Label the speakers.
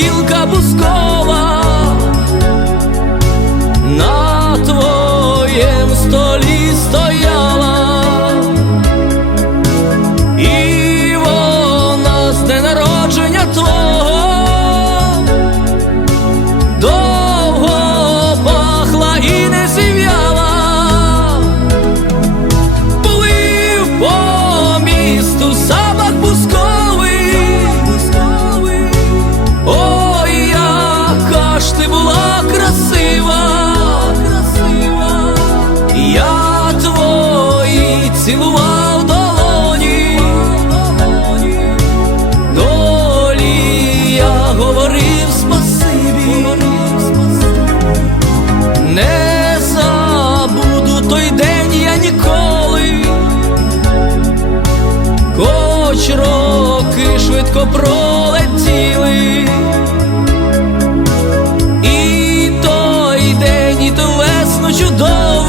Speaker 1: гілка бускова на твоєм столі стояла, цілував долоні, долі я говорив спасибі, не забуду той день я ніколи, хоч роки швидко пролетіли. І той день, і ту весну чудову